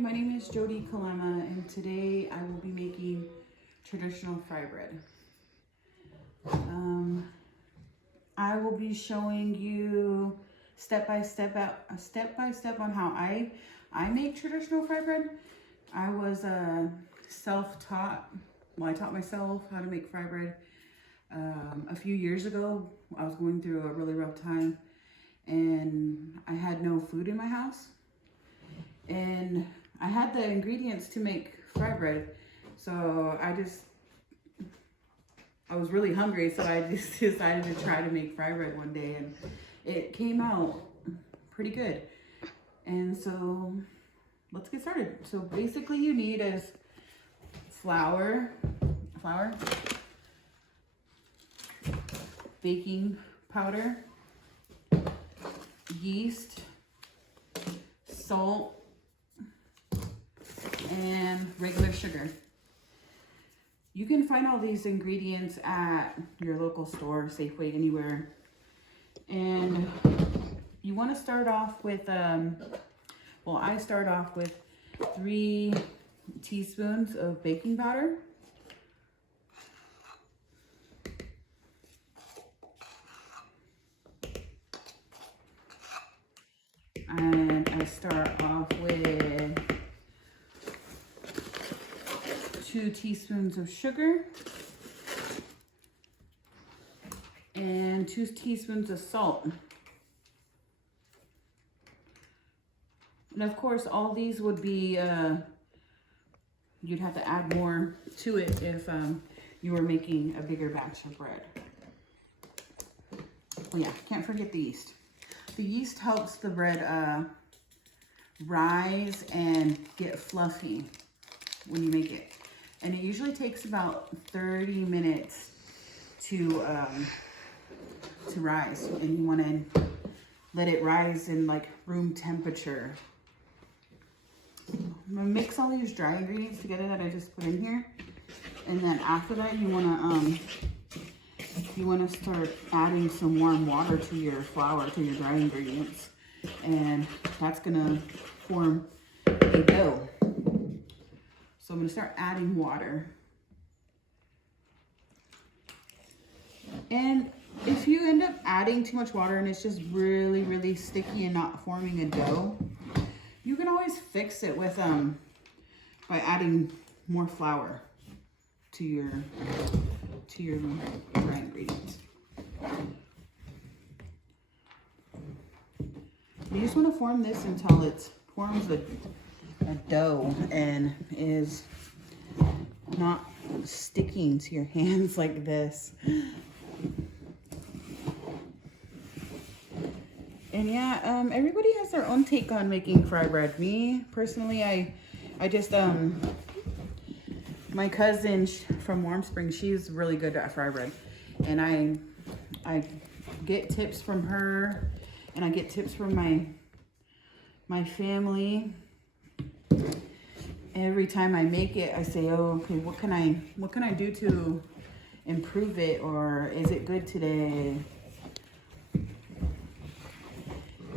My name is Jody Kalema, and today I will be making traditional fry bread. I will be showing you step by step on how I make traditional fry bread. I was self-taught. Well, I taught myself how to make fry bread a few years ago. I was going through a really rough time, and I had no food in my house. And I had the ingredients to make fry bread, so I was really hungry, so I just decided to try to make fry bread one day, and it came out pretty good. And so let's get started. So basically you need is flour, baking powder, yeast, salt, and regular sugar. You can find all these ingredients at your local store, Safeway, anywhere. And you want to start off with, I start off with 3 teaspoons of baking powder. And I start off with 2 teaspoons of sugar and 2 teaspoons of salt. And of course, all these would be, you'd have to add more to it if you were making a bigger batch of bread. Oh yeah, can't forget the yeast. The yeast helps the bread rise and get fluffy when you make it. And it usually takes about 30 minutes to rise. And you want to let it rise in like room temperature. I'm gonna mix all these dry ingredients together that I just put in here. And then after that, you wanna start adding some warm water to your flour, to your dry ingredients. And that's gonna form a dough. So I'm gonna start adding water. And if you end up adding too much water and it's just really, really sticky and not forming a dough, you can always fix it with by adding more flour to your dry ingredients. You just want to form this until it forms a dough and is not sticking to your hands like this. And yeah, everybody has their own take on making fry bread. Me personally, I just my cousin from Warm Springs, she's really good at fry bread, and I get tips from her, and I get tips from my family. Every time I make it, I say, oh, okay, what can I do to improve it, or is it good today?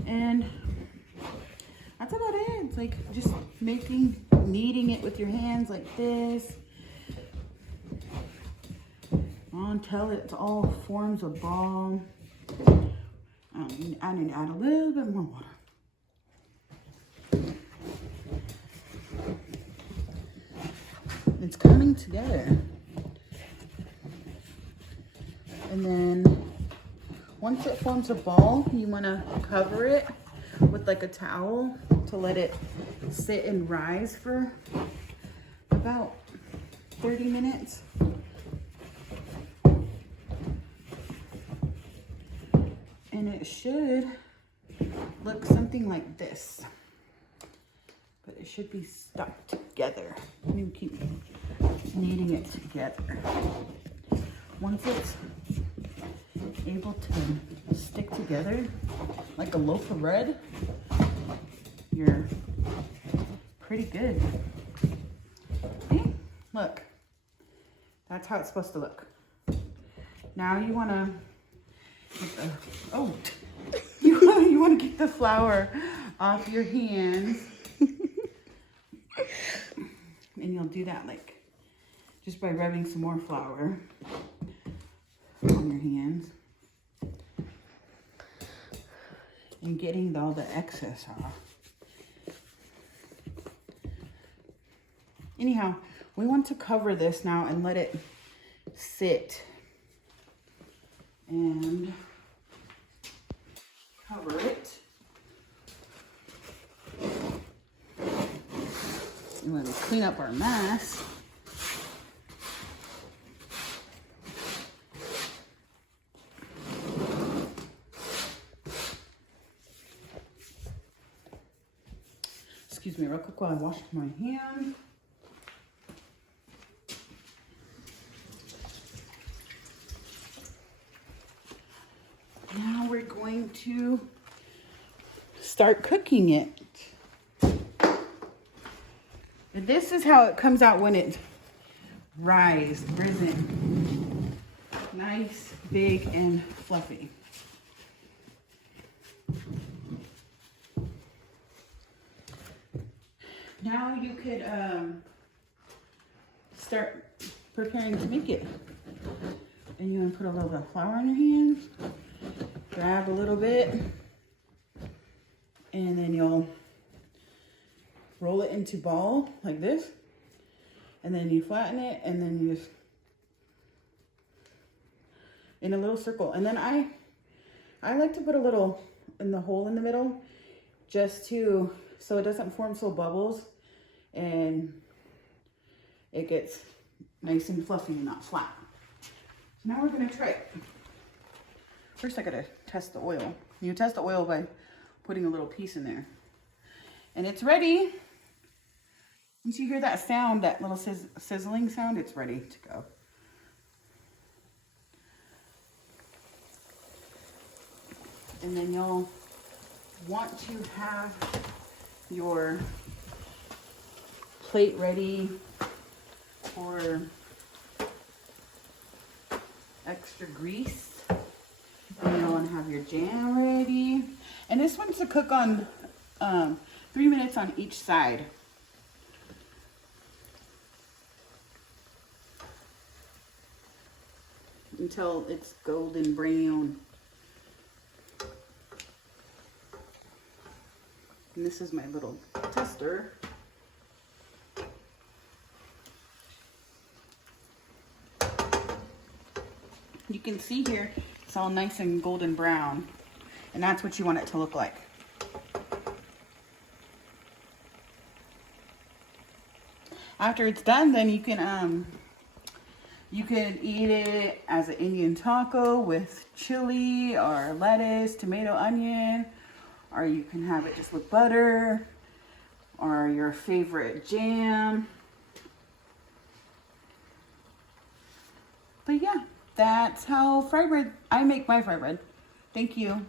And that's about it. It's like just kneading it with your hands like this until it all forms a ball. I need to add a little bit more water. It's coming together. And then once it forms a ball, you want to cover it with like a towel to let it sit and rise for about 30 minutes. And it should look something like this. But it should be stuck together. You keep kneading it together. Once it's able to stick together like a loaf of bread, you're pretty good. Okay, look, that's how it's supposed to look. Now you want to you want to get the flour off your hands do that like just by rubbing some more flour on your hands and getting all the excess off. Anyhow, we want to cover this now and let it sit and cover it. And when we clean up our mess, excuse me real quick while I wash my hands. Now we're going to start cooking it. And this is how it comes out when it's risen. Nice, big, and fluffy. Now you could start preparing to make it. And you want to put a little bit of flour on your hands. Grab a little bit. And then you'll roll it into ball like this. And then you flatten it. And then you just in a little circle. And then I like to put a little in the hole in the middle just to, so it doesn't form little bubbles and it gets nice and fluffy and not flat. So now we're gonna try it. First I gotta test the oil. You test the oil by putting a little piece in there. And it's ready. Once you hear that sound, that little sizzling sound, it's ready to go. And then you'll want to have your plate ready for extra grease. And you'll want to have your jam ready. And this one's to cook on 3 minutes on each side. Until it's golden brown. And this is my little tester. You can see here, it's all nice and golden brown. And that's what you want it to look like. After it's done, then you can eat it as an Indian taco with chili or lettuce, tomato, onion, or you can have it just with butter or your favorite jam. But yeah, that's how I make my fry bread. Thank you.